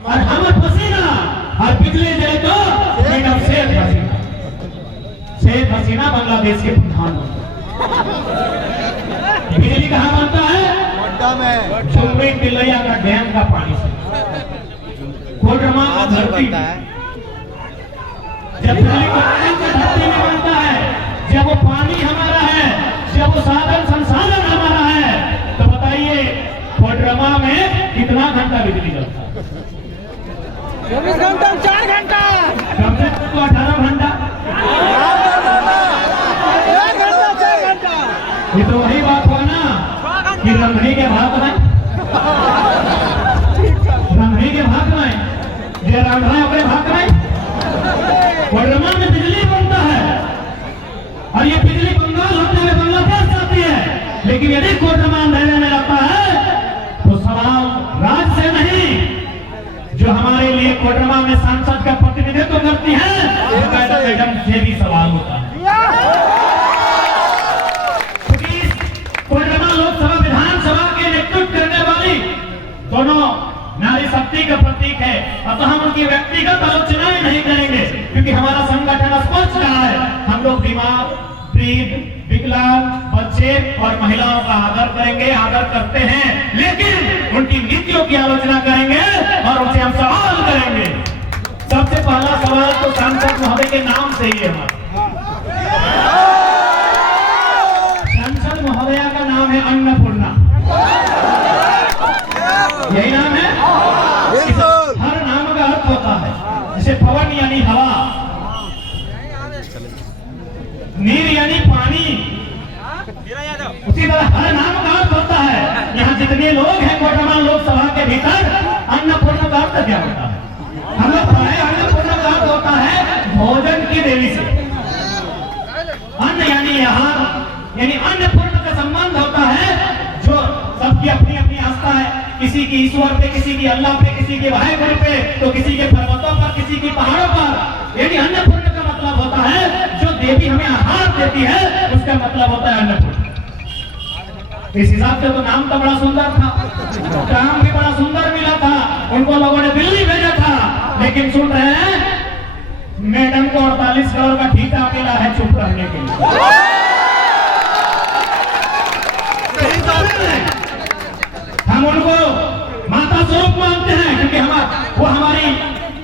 और हमर पसीना और बिजली दे तो मैडम शेख हसीना बांग्लादेश के प्रधानमंत्री। बिजली कहाँ बनता है? झुमरी तिलैया का डैम का पानी से। कोडरमा का धरती जब बिजली का धरती में बनता है, जब वो पानी हमारा है, जब वो साधन संसाधन हमारा है, तो बताइए कोडरमा में कितना घंटा बिजली चलता है? 24 घंटा 4 घंटा कम से कम 18 घंटा। 1 घंटा 4 घंटा। ये तो वही बात हुआ ना कि रमणी के भाग में ये रामधान अपने भाग में कोडरमा में बिजली बनता है और ये बिजली बंगाल होते हुए बांग्लादेश जाती है। लेकिन यदि कोडरमा अंधेरे में रहता है तो सवाल राज से नहीं, जो हमारे लिए कोडरमा में सांसद का प्रतिनिधित्व करती है मैडम से भी सवाल होता है। क्योंकि कोडरमा लोकसभा विधानसभा के नेतृत्व करने वाली दोनों नारी शक्ति का प्रतीक है। अतः हम उनकी व्यक्तिगत आलोचनाएं नहीं करेंगे, क्योंकि हमारा संगठन स्पष्ट रहा है, हम लोग बीमार, वृद्ध, विकलांग, बच्चे और महिलाओं का आदर करेंगे, आदर करते हैं, लेकिन उनकी नीतियों की आलोचना करेंगे और उनसे हम सवाल करेंगे। सबसे पहला सवाल तो सांसद महोदय के नाम से ही है। हमारा सांसद महोदया का नाम है अन्नपूर्णा, यही नाम है। हर नाम का अर्थ होता है, जैसे पवन यानी हवा, नीर यानी पानी, उसी तरह हर नाम का अर्थ होता है। यहाँ जितने लोग हैं कोडरमा लोकसभा के भीतर, अन्नपूर्णा का अर्थ क्या होता है? हम लोग पढ़े, अन्नपूर्णा का अर्थ होता है भोजन की देवी से। अन्न यानी यहाँ यानी अन्नपूर्ण का संबंध होता है, जो सबकी अपनी अपनी आस्था है, किसी की ईश्वर पे, किसी की अल्लाह पे, किसी के वाहेगुरु पे, तो किसी के पर्वतों पर, किसी की पहाड़ों पर। यानी अन्नपूर्ण का मतलब होता है जो देवी हमें आहार देती है, उसका मतलब होता है अन्नपूर्ण। इस हिसाब से तो नाम तो बड़ा सुंदर था, काम भी बड़ा सुंदर मिला था, उनको लोगों ने दिल्ली भेजा था। लेकिन सुन रहे हैं मैडम को 48 करोड़ का ठीका मिला है चुप रहने के लिए। हम उनको माता स्वरूप मानते हैं, क्योंकि वो हमारी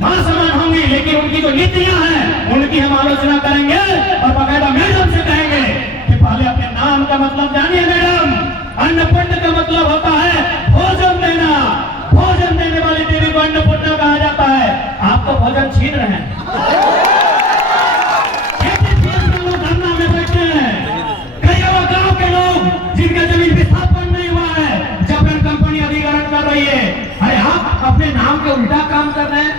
मां समान होंगी, लेकिन उनकी जो नीतियां हैं उनकी हम आलोचना करेंगे और बाकायदा मैडम से कहेंगे कि पहले अपने नाम का मतलब जानिए मैडम। अन्नपूर्ण का मतलब होता है भोजन देना, भोजन देने वाली देवी को अन्नपूर्णा कहा जाता है। आप तो भोजन छीन रहे हैं, लोग धरना में बैठे हैं, कई गांव के लोग जिनका जमीन विस्थापन नहीं हुआ है, जबरन कंपनी अधिग्रहण कर रही है। अरे आप अपने नाम के उल्टा काम कर रहे हैं।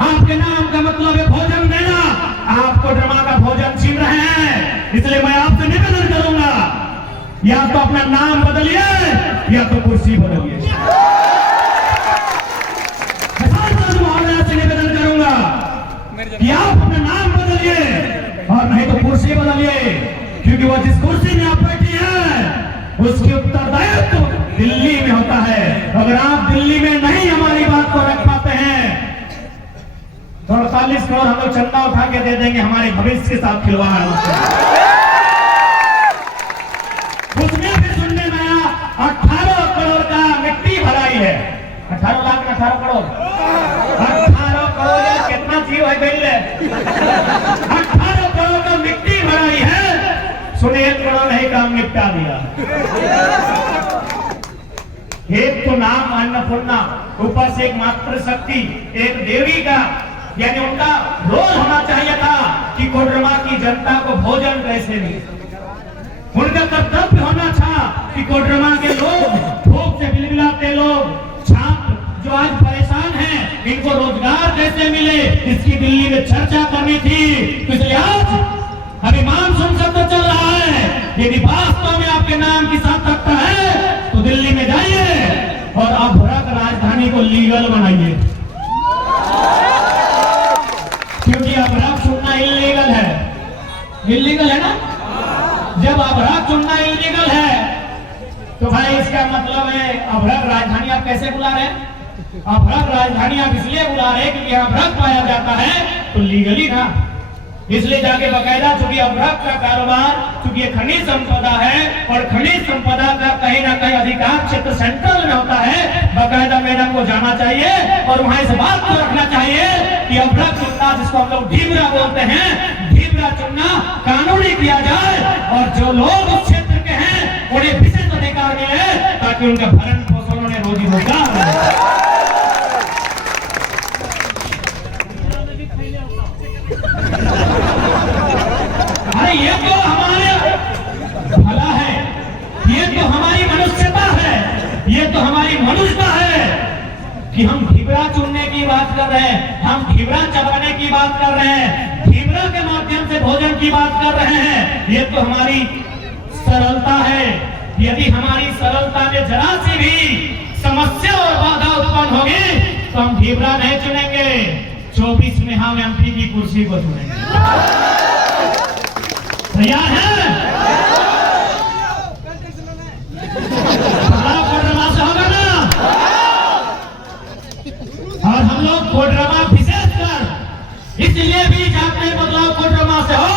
आपके नाम का मतलब है भोजन देना, आप कोडरमा का भोजन छीन रहे हैं। इसलिए मैं आपसे निवेदन करूंगा, या तो अपना नाम बदलिए या तो कुर्सी बदलिए। महोदय से निवेदन करूंगा कि आप अपना नाम बदलिए और नहीं तो कुर्सी बदलिए, क्योंकि वो जिस कुर्सी में आप बैठी है उसकी उत्तरदायित्व दिल्ली में होता है। अगर आप दिल्ली में नहीं हमारी बात को रख पाते हैं तो 48 करोड़ हम लोग चंदा उठा के दे देंगे, हमारे भविष्य के साथ खिलवाड़ है। उसमें भी सुनने में आया 18 करोड़ का मिट्टी भराई है। 18 लाख में 18 करोड़ 18 करोड़ यार कितना जीव है गई है। 18 करोड़ का मिट्टी भराई है। सुने 1 करोड़ नहीं काम निपटा दिया। एक तो नाम अन्नपूर्णा, ऊपर से एक मातृ शक्ति, एक देवी का, यानी उनका रोल होना चाहिए था कि कोडरमा की जनता को भोजन कैसे मिले। उनका कर्तव्य होना था कि कोडरमा के लोग, भूख से बिलबिलाते लोग, छात्र जो आज परेशान हैं, इनको रोजगार कैसे मिले, इसकी दिल्ली में चर्चा करनी थी। इसलिए आज अभी मानसून सत्र चल रहा है, यदि वास्तव में आपके नाम की सार्थकता है तो दिल्ली में जाइए और अभ्रक राजधानी को लीगल बनाइए, क्योंकि अभ्रक चुनना इलीगल है। इलीगल है ना? जब अभ्रक चुनना इलीगल है तो भाई इसका मतलब है अभ्रक राजधानी आप कैसे बुला रहे हैं? अभ्रक राजधानी आप इसलिए बुला रहे क्योंकि यहाँ अभ्रक पाया जाता है, तो लीगली ना, इसलिए जाके बकायदा, चूंकि अभ्रक का कारोबार, चूंकि ये खनिज संपदा है और खनिज संपदा का कहीं ना कहीं अधिकार क्षेत्र सेंट्रल में होता है, बकायदा मैडम को जाना चाहिए और वहां इस बात को रखना चाहिए कि अभ्रक चुनना, जिसको हम लोग ढीबरा बोलते हैं, ढीबरा चुनना कानूनी किया जाए और जो लोग उस क्षेत्र के हैं उन्हें विशेष अधिकार मिले ताकि उनका भरण पोषण और रोजी रोजगार। अरे ये तो हमारे भला है, ये तो हमारी मनुष्यता है, ये तो हमारी मनुष्यता है कि हम ढीबरा चुनने की बात कर रहे हैं, हम ढीबरा चबाने की बात कर रहे हैं, ढीबरा के माध्यम से भोजन की बात कर रहे हैं। ये तो हमारी सरलता है। यदि हमारी सरलता में जरा सी भी समस्या और बाधा उत्पन्न होगी तो हम ढीबरा नहीं चुनेंगे, 24 में हम एमपी की कुर्सी को चुनेंगे। तैयार है? कोडरमा से होगा ना? और हम लोग कोडरमा विशेषकर इसलिए भी चाहते हैं बदलाव कोडरमा से हो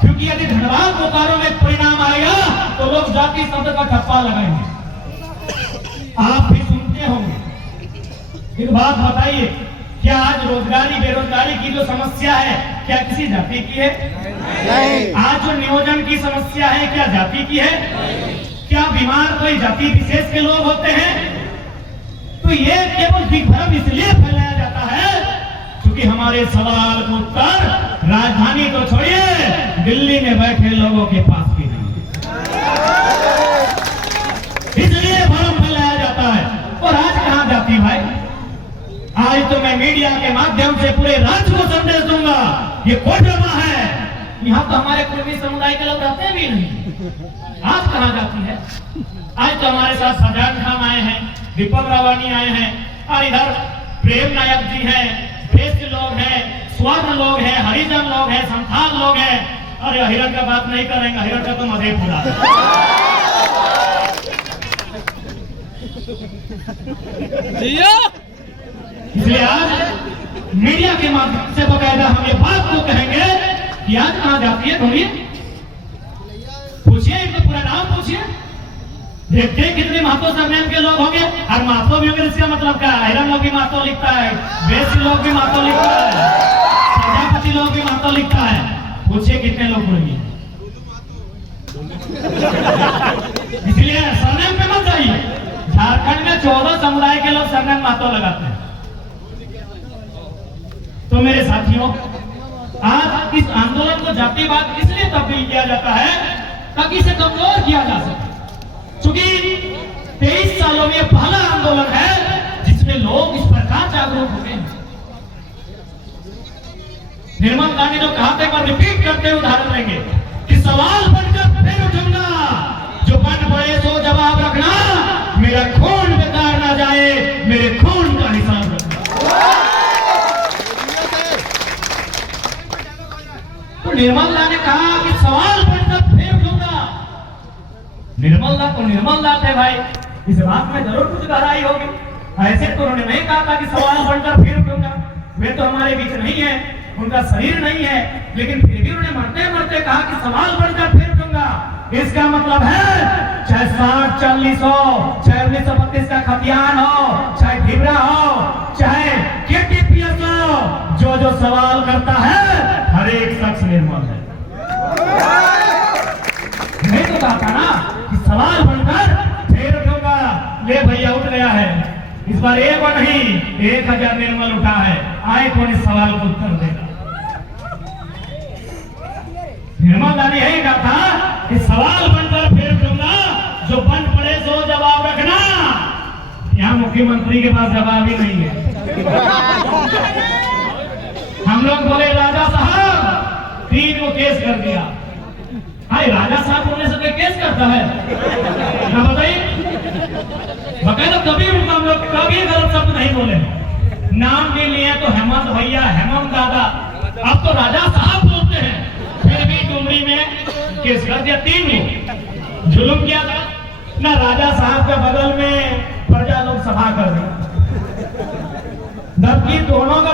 क्योंकि यदि धनबाद बोकारो में परिणाम आएगा तो लोग जाति शब्द का ठप्पा लगाएंगे। आप भी सुनते होंगे। एक बात बताइए, क्या आज रोजगारी बेरोजगारी की जो समस्या है क्या किसी जाति की है? नहीं। आज जो नियोजन की समस्या है क्या जाति की है? क्या बीमार कोई जाति विशेष के लोग होते हैं? तो ये केवल दिग्भ्रम इसलिए फैलाया जाता है क्योंकि हमारे सवाल को उत्तर राजधानी तो छोड़िए, दिल्ली में बैठे लोगों के पास भी नहीं, इसलिए भ्रम फैलाया जाता है। और आज कहां जाती भाई? आज तो मैं मीडिया के माध्यम से पूरे राज्य को संदेश दूंगा, ये कोडरमा है, यहाँ तो हमारे कुर्मी समुदाय के लोग रहते भी नहीं। आज कहाँ जाती है? आज तो हमारे साथ सजान खान आए हैं, दीपक रावानी आए हैं और इधर प्रेम नायक जी हैं, बेस्ट लोग हैं, स्वर्ण लोग हैं, हरिजन लोग हैं, संथाल लोग हैं। अरे हिरण का बात नहीं करेंगे, हिरण का तो मधेपुरा। इसलिए आज मीडिया के माध्यम से बकायदा हम ये बात को कहेंगे कि आज कहां जाती है ढूंढिए, पूछिए, इनका पूरा नाम पूछिए, देखते हैं कितने महतो सरनेम के लोग होंगे। और महतो भी होंगे, इसका मतलब क्या है? हिरण लोग भी महतो लिखता है, बेस लोग भी महतो लिखता है, प्रजापति लोग भी महतो लिखता है। पूछिए कितने लोग होंगे। इसलिए सरनेम पे मत जाइए। झारखंड में 14 समुदाय के लोग सरनेम महतो लगाते हैं। तो मेरे साथियों, आज इस आंदोलन को जातिवाद इसलिए तब्दील किया जाता है ताकि इसे कमजोर किया जा सके। क्योंकि 23 सालों में पहला आंदोलन है जिसमें लोग इस प्रकार जागरूक हो गए। निर्मल गांधी जो कहा था, एक बार रिपीट करते हुए उदाहरण लेंगे कि सवाल बनकर फिर उठूंगा, जो बन पड़े सो जवाब रखना, मेरा खून बेकार ना जाए, मेरे खून का हिसाब रखना। तो निर्मल दा ने कहा कि सवाल बनकर फिर उठूंगा। निर्मल दा तो निर्मल दा थे भाई, इस बात में जरूर कुछ गहराई होगी। ऐसे तो उन्होंने नहीं कहा था कि सवाल बनकर फिर उठूंगा, वे तो हमारे बीच नहीं है, उनका शरीर नहीं है, लेकिन फिर भी उन्होंने मरते मरते कहा कि सवाल बनकर फिर उठूंगा। इसका मतलब है चाहे 60-40 हो, चाहे 1932 का खतियान हो, चाहे ढीबरा हो, चाहे केटीपीएस हो, जो जो सवाल करता है हर एक शख्स निर्मल है। नहीं तो कहा था ना कि सवाल बनकर फिर उठूंगा। ले भैया उठ गया है, इस बार एक बार नहीं 1000 निर्मल उठा है, आए कौन इस सवाल को उत्तर देगा। निर्मल दा ने यही कहा था कि सवाल बनकर फिर उठूंगा, जो बन पड़े सो जवाब रखना। यहाँ मुख्यमंत्री के पास जवाब ही नहीं है। हम लोग बोले राजा साहब 3 को केस कर दिया। अरे राजा साहब बोलने से कोई केस करता है ना? बताइए, बकायदा कभी उनका हम लोग कभी गलत शब्द नहीं बोले। नाम भी लिए तो हेमंत भैया, हेमंत दादा, अब तो राजा साहब बोलते हैं। फिर भी डुमरी में केस कर दिया, 3 को जुल्म किया था ना। राजा साहब के बगल में प्रजा लोग सभा कर दी। जबकि दोनों का